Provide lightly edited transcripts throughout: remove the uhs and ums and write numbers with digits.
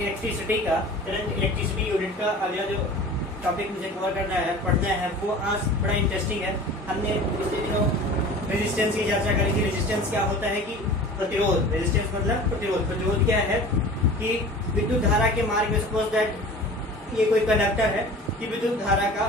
Electricity का, current electricity unit का अगला जो टॉपिक मुझे कवर करना है, पढ़ना है, वो आज बड़ा इंटरेस्टिंग है। हमने पिछले दिनों रेजिस्टेंस की चर्चा करी थी। रेजिस्टेंस क्या होता है कि प्रतिरोध। रेजिस्टेंस मतलब प्रतिरोध। प्रतिरोध क्या है कि विद्युत धारा के मार्ग में, सपोज दैट ये कोई कंडक्टर है कि विद्युत धारा का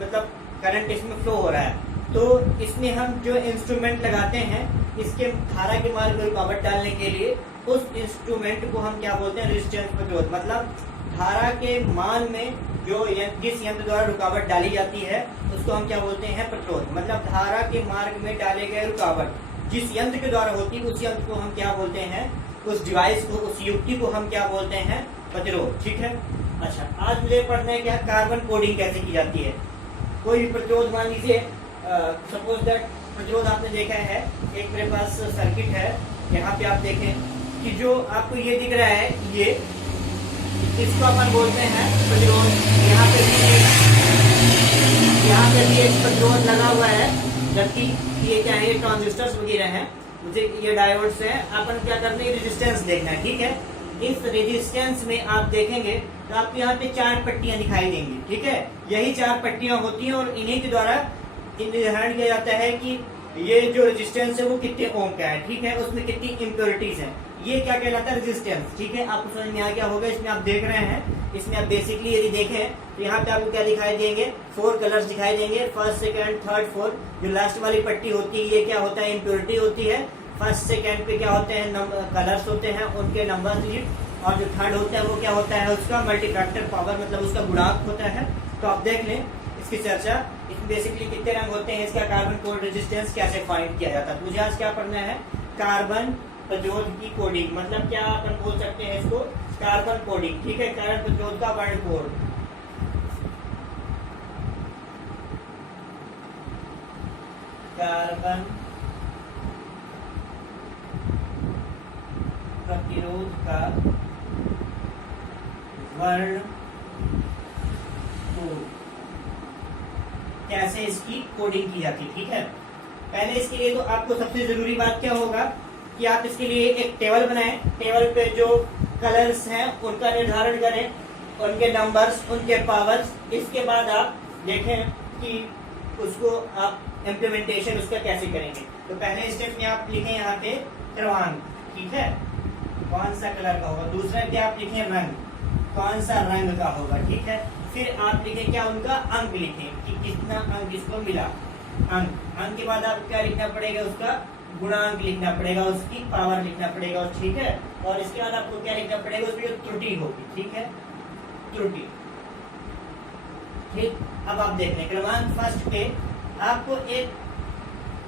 मतलब करंट इसमें फ्लो हो रहा है, तो इसमें हम जो इंस्ट्रूमेंट लगाते हैं इसके धारा के मार्ग में रुकावट डालने के लिए, उस इंस्ट्रूमेंट को हम क्या बोलते हैं, रेजिस्टेंस प्रतिरोध। मतलब धारा के मान में जो जिस यंत्र द्वारा रुकावट डाली जाती है उसको हम क्या बोलते हैं, प्रतिरोध। मतलब धारा के मार्ग में डाले गए रुकावट जिस यंत्र के द्वारा होती है उस यंत्र को हम क्या बोलते हैं, उस डिवाइस को, उस युक्ति को हम क्या बोलते हैं, प्रतिरोध। ठीक है। अच्छा, आज मुझे पढ़ना है क्या, कार्बन कोडिंग कैसे की जाती है। कोई भी प्रतिरोध, मान लीजिए सपोज दैट प्रतिरोध आपने देखा है, एक मेरे पास सर्किट है, यहाँ पे आप देखें कि जो आपको ये दिख रहा है, ये इसको अपन बोलते हैं प्रतिरोध। यहाँ पे भी एक प्रतिरोध लगा हुआ है, जबकि ये क्या है, ट्रांजिस्टर्स वगैरह हैं, मुझे ये डायोड्स हैं। अपन क्या करते हैं, रेजिस्टेंस देखना है। ठीक है। इस रेजिस्टेंस में आप देखेंगे तो आपको यहाँ पे 4 पट्टियां दिखाई देंगी। ठीक है। यही 4 पट्टियां होती हैं और इन्हीं के द्वारा निर्धारण किया जाता है कि ये जो रेजिस्टेंस है वो कितने ओम का है। ठीक है। उसमें कितनी इम्प्योरिटीज हैं, ये क्या कहलाता है, रेजिस्टेंस। ठीक है। आपको समझ में आ गया होगा। इसमें आप देख रहे हैं, इसमें आप बेसिकली यदि देखें तो यहाँ पे आपको क्या दिखाई देंगे, 4 कलर्स दिखाई देंगे, फर्स्ट, सेकंड, थर्ड, फोर्थ। जो लास्ट वाली पट्टी होती है ये क्या होता है, इम्प्योरिटी होती है। फर्स्ट सेकंड पे क्या होते हैं, कलर्स होते हैं, उनके नंबर डिजिट। और जो थर्ड होता है वो क्या होता है, उसका मल्टीफैक्टर पावर, मतलब उसका गुणांक होता है। तो आप देख लें इसकी चर्चा। इसमें बेसिकली कितने रंग होते हैं, इसका कार्बन कोड रेजिस्टेंस कैसे फाइंड किया जाता है। मुझे आज क्या पढ़ना है, कार्बन प्रतिरोध की कोडिंग। मतलब क्या अपन बोल सकते हैं इसको, कार्बन कोडिंग। ठीक है। कार्बन प्रतिरोध का वर्ण कोड। कार्बन प्रतिरोध का वर्ण कोड, कैसे इसकी कोडिंग की जाती है। ठीक है। पहले इसके लिए तो आपको सबसे जरूरी बात क्या होगा कि आप इसके लिए एक टेबल बनाएं। टेबल पे जो कलर्स हैं उनका निर्धारण करें, उनके नंबर्स, उनके पावर्स। इसके बाद आप देखें कि उसको आप इम्प्लीमेंटेशन उसका कैसे करेंगे। तो पहले स्टेप में आप लिखें यहाँ पे क्रमांक। ठीक है, कौन सा कलर का होगा। दूसरा क्या आप लिखें, रंग, कौन सा रंग का होगा। ठीक है। फिर आप लिखें क्या, उनका अंक लिखें कि कितना अंक इसको मिला। अंक के बाद आप क्या लिखना पड़ेगा, उसका गुणांक लिखना पड़ेगा, उसकी पावर लिखना पड़ेगा। ठीक है। और इसके बाद आपको क्या लिखना पड़ेगा, उसकी जो त्रुटि होगी। ठीक है, त्रुटि। ठीक। अब आप देख लें क्रमांक फर्स्ट पे आपको एक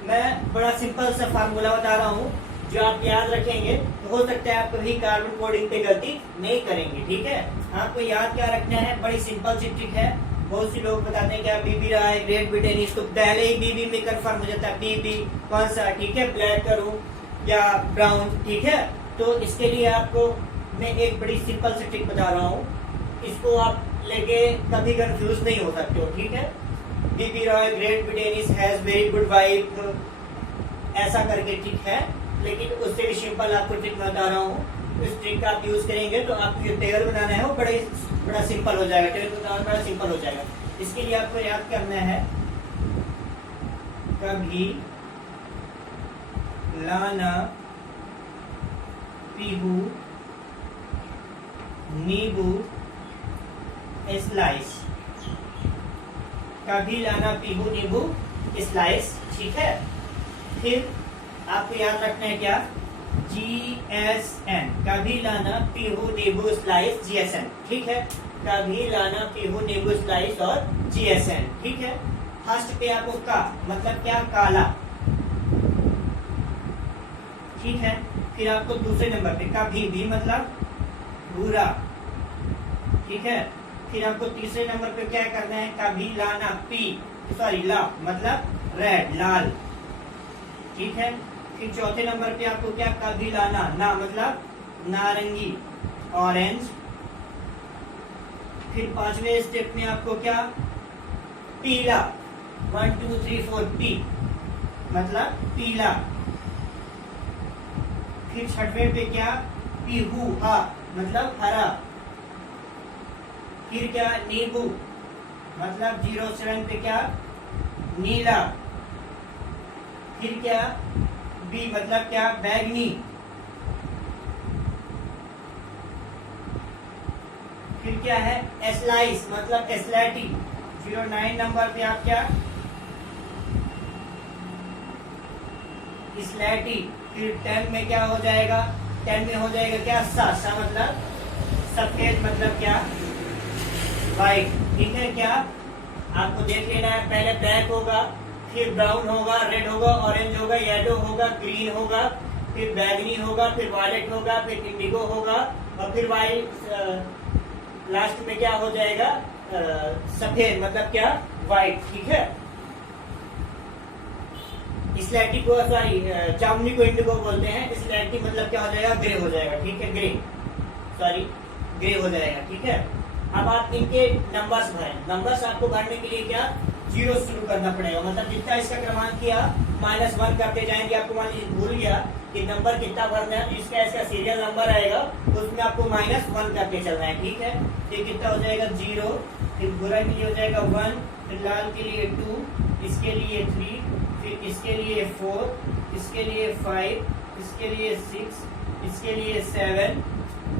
मैं बड़ा सिंपल सा फार्मूला बता रहा हूँ, जो आप याद रखेंगे तो हो सकता है आप कभी कार्बन कोडिंग पे गलती नहीं करेंगे। ठीक है। आपको याद क्या रखना है, बड़ी सिंपल सी ट्रिक है। बहुत से लोग बताते हैं क्या बीबी रहा है, ग्रेट ब्रिटेन, इसको पहले ही बीबी में कंफर्म हो जाता है, बीबी कौन सा। ठीक है, ब्लैक करूं या ब्राउन। ठीक है। तो इसके लिए आपको मैं एक बड़ी सिंपल सी ट्रिक बता रहा हूँ, इसको आप लेके कभी कंफ्यूज नहीं हो सकते हो। ठीक है। बीबी रॉय, Great Britain has very good wife, ऐसा करके ठीक है। लेकिन उससे भी सिंपल आपको ट्रिक बता रहा हूँ, इस ट्रिक का आप यूज करेंगे तो आपको जो टेबल बनाना है वो बड़ा सिंपल हो जाएगा। टेबल बनाना बड़ा सिंपल हो जाएगा। इसके लिए आपको याद करना है, कभी लाना पीहू नींबू स्लाइस। कभी लाना पीहू नींबू स्लाइस। ठीक है। फिर आपको याद रखना है क्या, GSN, कभी लाना पीहू नींबू स्लाइस, GSN। ठीक है। कभी लाना पीहू नींबू स्लाइस और GSN। ठीक है। फर्स्ट पे आपको का मतलब क्या, काला। ठीक है। फिर आपको दूसरे नंबर पे कभी भी मतलब भूरा। ठीक है। फिर आपको तीसरे नंबर पे क्या करना है, कभी लाना ला मतलब रेड, लाल। ठीक है। फिर चौथे नंबर पे आपको क्या, कभी लाना ना मतलब नारंगी, ऑरेंज। फिर पांचवें स्टेप में आपको क्या, पीला, 1 2 3 4 पी मतलब पीला। फिर छठवें पे क्या, पीहू हा मतलब हरा। फिर क्या, नींबू मतलब 07 पे क्या, नीला। फिर क्या, बी मतलब क्या, बैगनी। फिर क्या है, एस्लाइस मतलब एस्लेटी। 09 नंबर पे आप क्या, स्लेटी। फिर 10 में क्या हो जाएगा, 10 में हो जाएगा क्या, सा मतलब सफेद, मतलब क्या, व्हाइट। ठीक है, क्या आपको देख लेना है, पहले ब्लैक होगा, फिर ब्राउन होगा, रेड होगा, ऑरेंज होगा, येलो होगा, ग्रीन होगा, फिर बैगनी होगा, फिर वायलेट होगा, फिर इंडिगो होगा, और फिर वाइट लास्ट में क्या हो जाएगा, सफेद मतलब क्या, व्हाइट। ठीक है, स्लेटी को, सॉरी जामुनी को इंडिगो बोलते हैं, स्लेटी मतलब क्या हो जाएगा, ग्रे हो जाएगा। ठीक है, ग्रे, सॉरी ग्रे हो जाएगा। ठीक है, अब आप इनके नंबर्स भरें। नंबर्स आपको भरने के लिए क्या, 0 शुरू करना पड़ेगा, मतलब जितना इसका क्रमांक किया -1 करते जाएंगे। आपको मान लीजिए भूल गया कि नंबर कितना भरना है, जिसका इसका सीरियल नंबर आएगा उसमें आपको -1 करके चलना है। ठीक है, तो कितना हो जाएगा, 0, फिर भूरा के लिए हो जाएगा 1, फिर लाल के लिए 2, इसके लिए 3, फिर इसके लिए 4, इसके लिए 5, इसके लिए 6, इसके लिए 7,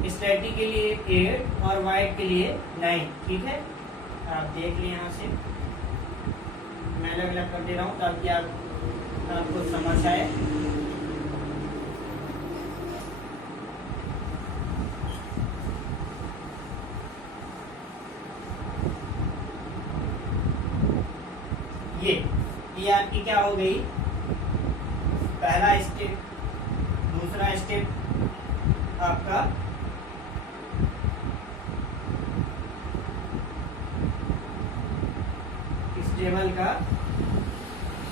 स्लेटी के लिए 8 और व्हाइट के लिए 9। ठीक है, आप देख लें यहाँ से, मैं अलग अलग कर दे रहा हूँ ताकि आपको समझ आए। ये आपकी क्या हो गई, पहला स्टेप। दूसरा स्टेप आपका इस टेबल का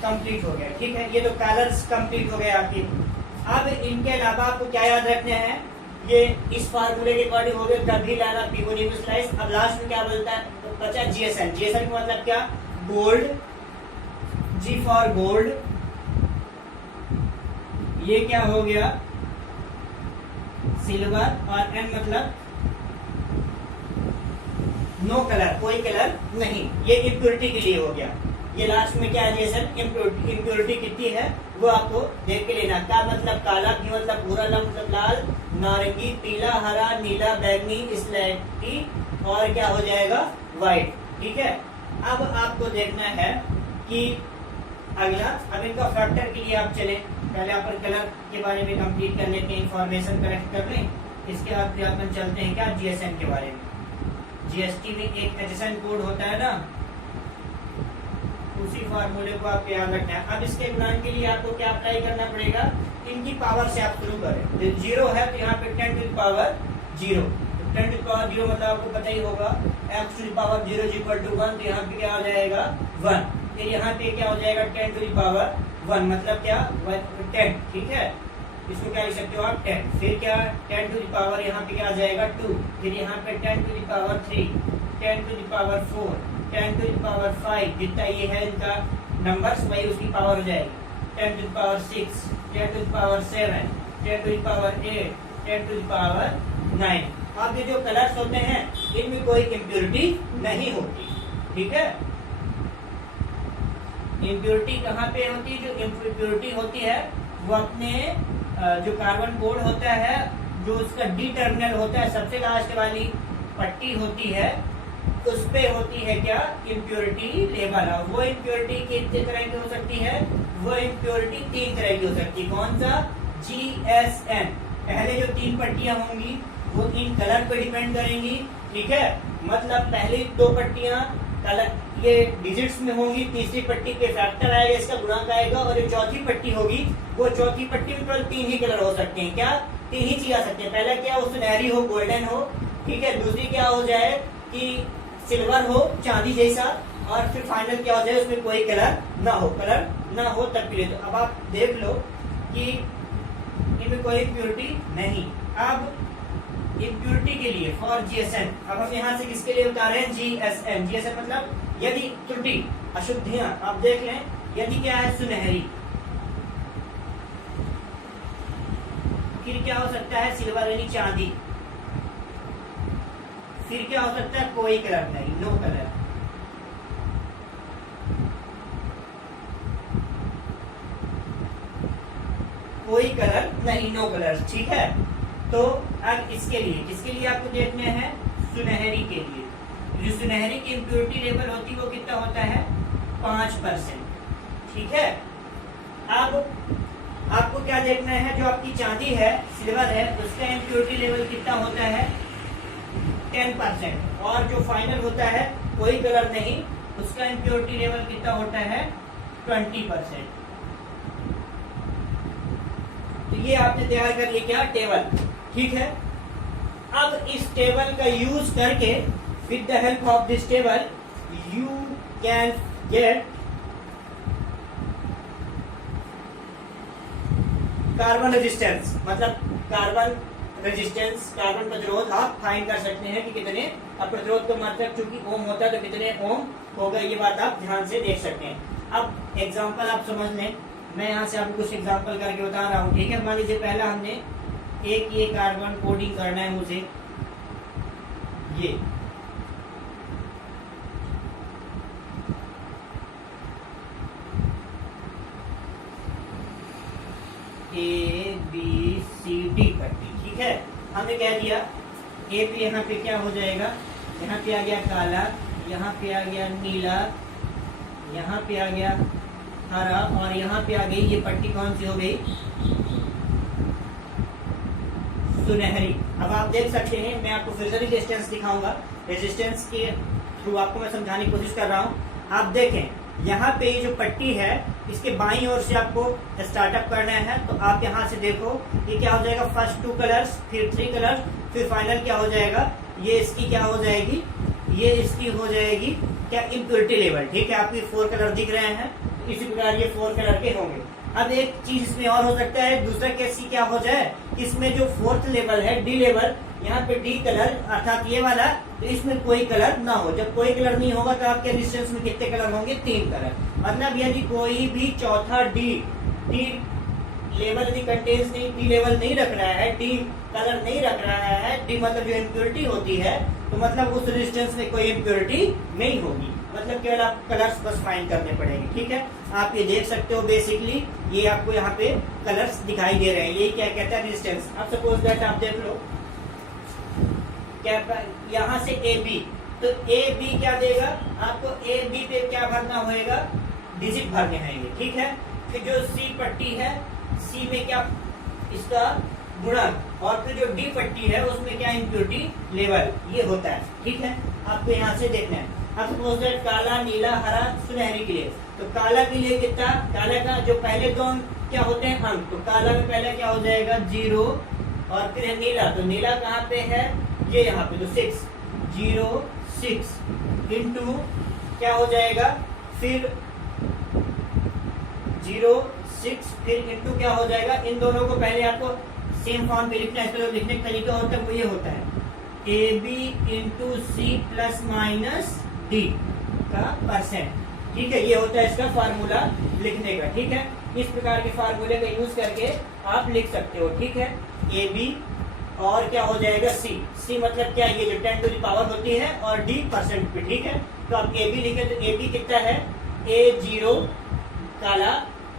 कंप्लीट हो गया। ठीक है, ये तो कलर्स कंप्लीट हो गए आपके। अब इनके अलावा आपको क्या याद रखना है, ये इस फार्मूले के अकॉर्डिंग हो गए, कभी लाना पिगोनिको स्लाइस। अब लास्ट में क्या बोलता है, बचा जीएसएन। जीएसएन का मतलब क्या, गोल्ड, जी फॉर गोल्ड। ये क्या हो गया, सिल्वर, और एन मतलब नो कलर, कोई कलर नहीं। ये इम्प्योरिटी के लिए हो गया। ये लास्ट में क्या है, जैसे इम्प्योरिटी कितनी है वो आपको देख के लेना। का मतलब काला, भी मतलब भूरा, मतलब लाल, नारंगी, पीला, हरा, नीला, बैगनी, स्लेटी, और क्या हो जाएगा, व्हाइट। ठीक है, अब आपको देखना है कि अगला, अब इनका फैक्टर के लिए आप चले, पहले अपन कलर के बारे में कंप्लीट कर लेते हैं, इंफॉर्मेशन कलेक्ट कर लें। इसके बाद फिर अपन चलते हैं क्या, जीएसएन के बारे में। जीएसटी में एक एचएसएन कोड होता है ना, उसी फार्मूले को आपको याद रखना है। अब इसके गुणन के लिए आपको क्या अप्लाई करना पड़ेगा, इनकी पावर से आप शुरू करें। तो 0 है तो यहाँ पे 10 to the power 0, 10 to the power 0 मतलब आपको पता ही होगा, x to the power 0 is equal to 1, तो यहाँ पे क्या हो जाएगा, 1। फिर यहाँ पे क्या हो जाएगा, 10 to the power 1 मतलब क्या, 10। ठीक है, इसको क्या लिख सकते हो आप, 10। फिर क्या, 10 to the power यहाँ पे क्या आ जाएगा, 2। फिर यहाँ पे 10 to the power 3, 10 to the power 4, 10 to the power 5, जितना ये है इनका नंबर्स वही उसकी पावर हो जाएगी। 10 to the power 6, 10 to the power 7, 10 to the power 8, 10 to the power 9। अब ये जो कलर्स होते हैं इनमें कोई इम्प्योरिटी नहीं होती। ठीक है, इम्प्योरिटी कहाँ पे होती है, जो इम्प्योरिटी होती है वो अपने जो कार्बन कोड होता है, जो उसका डी टर्मिनल होता है, सबसे लास्ट वाली पट्टी होती है, उस पे होती है क्या, इम्प्योरिटी लेवल। वो इम्प्योरिटी कितने तरह की हो सकती है, वो इम्प्योरिटी 3 तरह की हो सकती है। कौन सा, जीएसएन। पहले जो 3 पट्टियां होंगी वो इन कलर पे डिपेंड करेंगी। ठीक है, मतलब पहली 2 पट्टियां कलर ये डिजिट्स में होंगी, तीसरी पट्टी पे फैक्टर आएगा, इसका गुणांक आएगा, और जो चौथी पट्टी होगी वो चौथी पट्टी में केवल 3 ही कलर हो सकते हैं। क्या, 3 ही चीज आ सकते हैं। पहला क्या हो, सुनहरी हो, गोल्डन हो। ठीक है, दूसरी क्या हो जाए कि सिल्वर हो, चांदी जैसा, और फिर फाइनल क्या हो जाए, उसमें कोई कलर ना हो। कलर ना हो तब के लिए तो अब आप देख लो कि इनमें कोई इम्प्योरिटी नहीं। अब इम्प्योरिटी के लिए फॉर जीएसएन, अब हम यहाँ से किसके लिए बता रहे हैं, जीएसएन। जीएसएन मतलब यदि त्रुटि, अशुद्धियां, आप देख लें, यदि क्या है, सुनहरी, फिर क्या हो सकता है, सिल्वर यानी चांदी, फिर क्या हो सकता है, कोई कलर नहीं, नो कलर। कोई कलर नहीं, नो कलर, ठीक है। तो अब इसके लिए, किसके लिए आपको देखने हैं, सुनहरी के लिए। जो सुनहरी की इम्प्योरिटी लेवल होती है वो कितना होता है, 5%, ठीक है। अब आपको क्या देखना है, जो आपकी चांदी है, सिल्वर है, उसका इम्प्योरिटी लेवल कितना होता है, 10%, और जो फाइनल होता है कोई कलर नहीं, उसका इम्प्योरिटी लेवल कितना होता है, 20%। तो ये आपने तैयार कर लिया क्या, टेबल, ठीक है। अब इस टेबल का यूज करके, with the help of this table, you can get carbon resistance, मतलब कार्बन रेजिस्टेंस, कार्बन प्रतिरोध आप फाइंड कर सकते हैं कि कितने। अब प्रतिरोध का मात्रक चूंकि ओम होता है तो कितने ओम होगा, ये बात आप ध्यान से देख सकते हैं। अब एग्जांपल आप समझ लें, मैं यहाँ से आपको कुछ एग्जांपल करके बता रहा हूँ, ठीक है। मान लीजिए पहला हमने एक ये कार्बन कोडिंग करना है मुझे, ये ABCD पट्टी, ठीक है। हमने क्या दिया, ए पे यहाँ पे क्या हो जाएगा, यहाँ पे आ गया काला, यहाँ पे आ गया नीला, यहाँ पे आ गया हरा, और यहाँ पे आ गई ये पट्टी कौन सी हो गई, सुनहरी। अब आप देख सकते हैं, मैं आपको फिर से रेजिस्टेंस दिखाऊंगा, रेजिस्टेंस के थ्रू आपको मैं समझाने की कोशिश कर रहा हूँ। आप देखें यहाँ पे ये जो पट्टी है, इसके बाईं ओर से आपको स्टार्टअप करना है, तो आप यहाँ से देखो ये क्या हो जाएगा, फर्स्ट 2 कलर्स, फिर 3 कलर्स, फिर फाइनल क्या हो जाएगा, ये इसकी क्या हो जाएगी, ये इसकी हो जाएगी क्या, इम्प्योरिटी लेवल, ठीक है। आपके 4 कलर दिख रहे हैं, इसी प्रकार ये 4 कलर के होंगे। अब एक चीज इसमें और हो सकता है, दूसरा केस क्या हो जाए, इसमें जो 4th लेवल है, डी लेवल, यहाँ पे डी कलर अर्थात ये वाला, तो इसमें कोई कलर ना हो। जब कोई कलर नहीं होगा तो आपके रेजिस्टेंस में कितने कलर होंगे, 3 कलर। मतलब यदि कोई भी चौथा डी लेवल यदि कंटेन्स नहीं, डी लेवल नहीं रख रहा है, डी कलर नहीं रख रहा है, डी मतलब जो इम्प्योरिटी होती है, तो मतलब उस रेजिस्टेंस में कोई इम्प्योरिटी नहीं होगी। मतलब केवल आप कलर्स बस फाइंड करने पड़ेंगे, ठीक है। आप ये देख सकते हो, बेसिकली ये आपको यहाँ पे कलर्स दिखाई दे रहे हैं, ये क्या कहता है, रेजिस्टेंस। अब सपोज दैट आप देख लो क्या, यहाँ से ए बी, तो ए बी क्या देगा आपको, ए बी पे क्या भरना होएगा, डिजिट भरने होंगे, ठीक है। फिर जो सी पट्टी है, सी में क्या, इसका गुणक, और फिर जो डी पट्टी है उसमें क्या, इम्प्योरिटी लेवल, ये होता है, ठीक है। आपको यहाँ से देखना है। अब सपोज दैट काला, नीला, हरा, सुनहरी के लिए, तो काला के लिए कितना, काला का जो पहले 2 क्या होते हैं, अंक, तो काला में पहले क्या हो जाएगा, 0, और फिर नीला, तो नीला कहाँ पे है, ये यहाँ पे, तो 6, 0, 6 इंटू क्या हो जाएगा, फिर 0, 6, फिर इंटू क्या हो जाएगा, इन दोनों को पहले आपको सेम फॉर्म पे लिखना है। इसका जो लिखने का तरीका होता है वो ये होता है, A B into C plus minus D का परसेंट, ठीक है। ये होता है इसका फार्मूला लिखने का, ठीक है। इस प्रकार के फार्मूले का यूज करके आप लिख सकते हो, ठीक है। ए बी और क्या हो जाएगा, सी, सी मतलब क्या, ये जो 10 टू द पावर होती है, और डी परसेंट पे, ठीक है। तो आप ए बी लिखे, तो ए बी कितना है, A0 काला,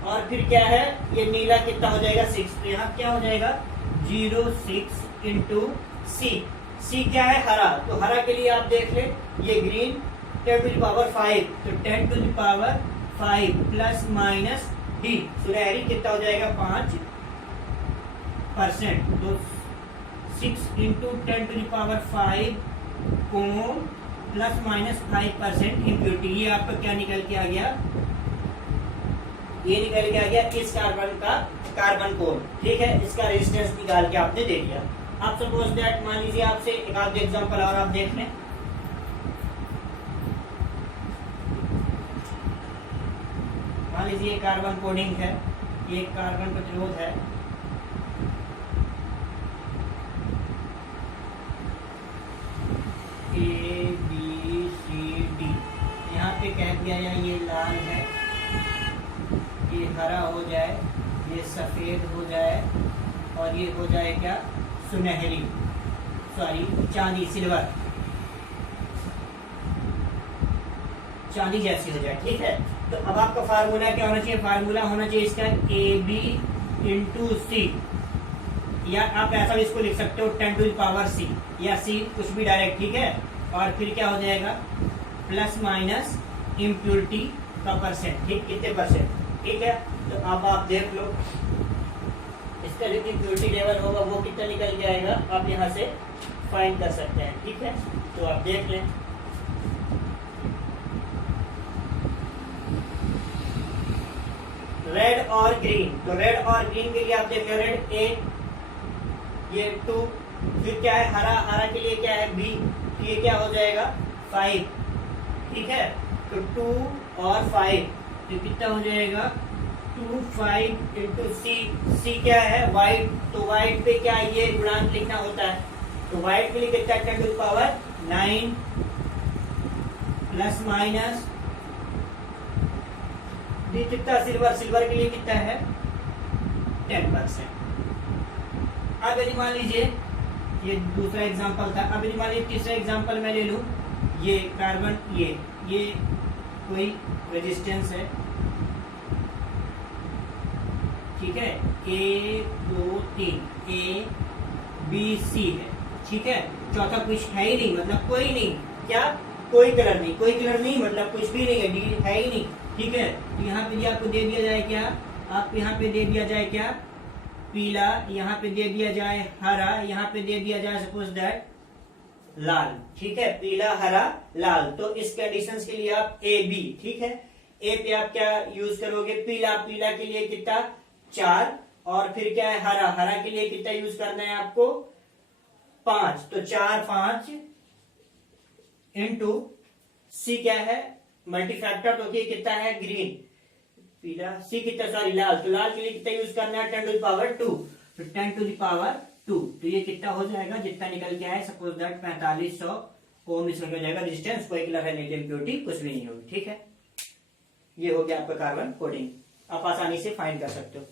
और फिर क्या है, ये नीला कितना हो जाएगा, 6, तो यहाँ क्या हो जाएगा, 0, 6 इंटू सी, सी क्या है, हरा, तो हरा के लिए आप देख ले, ये ग्रीन 10 टू द पावर 5, तो 10 to the power 5 plus minus D, सुनहरी कितना हो जाएगा, 5%, तो 6 इंटू 10 टू द पावर 5 ओम प्लस माइनस 5% इम्प्योरिटी। ये आपका क्या निकल के आ गया, ये निकल के आ गया इस कार्बन का कार्बन कोड, ठीक है। इसका रेजिस्टेंस निकाल के आपने दे दिया। आप सपोज दैट मान लीजिए आपसे एक आध एग्जांपल और आप देख लें। मान लीजिए कार्बन कोडिंग है, ये कार्बन प्रतिरोध है, ABCD, यहाँ पे कह दिया या ये लाल है, ये हरा हो जाए, ये सफेद हो जाए, और ये हो जाए क्या, सुनहरी, सॉरी चांदी, सिल्वर, चांदी जैसी हो जाए, ठीक है। तो अब आपका फार्मूला क्या होना चाहिए, फार्मूला होना चाहिए इसका AB इंटू सी, या आप ऐसा भी इसको लिख सकते हो 10 टू द पावर C, या C कुछ भी डायरेक्ट, ठीक है। और फिर क्या हो जाएगा प्लस माइनस इम्प्योरिटी का परसेंट, ठीक, कितने परसेंट, ठीक है। तो अब आप देख लो इसका जो इम्प्योरिटी लेवल होगा वो कितना निकल के आएगा, आप यहाँ से फाइंड कर सकते हैं, ठीक है। तो आप देख लें, रेड और ग्रीन, तो रेड और ग्रीन के लिए आप देख लो, रेड A, ये 2, फिर क्या है हरा, हरा के लिए क्या है B, तो ये क्या हो जाएगा 5, ठीक है। तो 2 और 5 तो कितना हो जाएगा 2 5 इंटू C क्या है वाइट, तो वाइट पे क्या ये गुणांक लिखना होता है, तो वाइट के लिए कितना 10 to the power 9 plus minus कितना सिल्वर, सिल्वर के लिए कितना है 10%। अब यदि मान लीजिए ये दूसरा एग्जांपल था, अब यदि मान लीजिए तीसरा एग्जांपल मैं ले लूं, ये कार्बन, ये कोई रेजिस्टेंस है, ठीक है, A 2 3 A B C है, ठीक है। चौथा कुछ है ही नहीं, मतलब कोई नहीं, क्या कोई कलर नहीं, कोई कलर नहीं मतलब कुछ भी नहीं है, डी है ही नहीं, ठीक है। तो यहाँ पे आपको दे दिया जाए क्या, आप यहाँ पे दे दिया जाए क्या पीला, यहाँ पे दे दिया जाए हरा, यहाँ पे दे दिया जाए सपोज दैट लाल, ठीक है, पीला हरा लाल। तो इस कंडीशंस के लिए आप ए बी, ठीक है, ए पे आप क्या यूज करोगे पीला, पीला के लिए कितना 4, और फिर क्या है हरा, हरा के लिए कितना यूज करना है आपको 5, तो 4 5 इंटू सी क्या है मल्टीफैक्टर, तो ये कितना है ग्रीन, पीला सी कितना सॉरी लाल, तो लाल के लिए कितना यूज करना है 10 टू द पावर 2, तो 10 टू द पावर 2, तो ये कितना हो जाएगा जितना निकल के आए सपोज दैट 4500 ओम इसमें हो जाएगा रेजिस्टेंस, कोई कलर है नहीं, इम्प्योरिटी कुछ भी नहीं होगी, ठीक है। ये हो गया आपका कार्बन 14, आप आसानी से फाइंड कर सकते हो।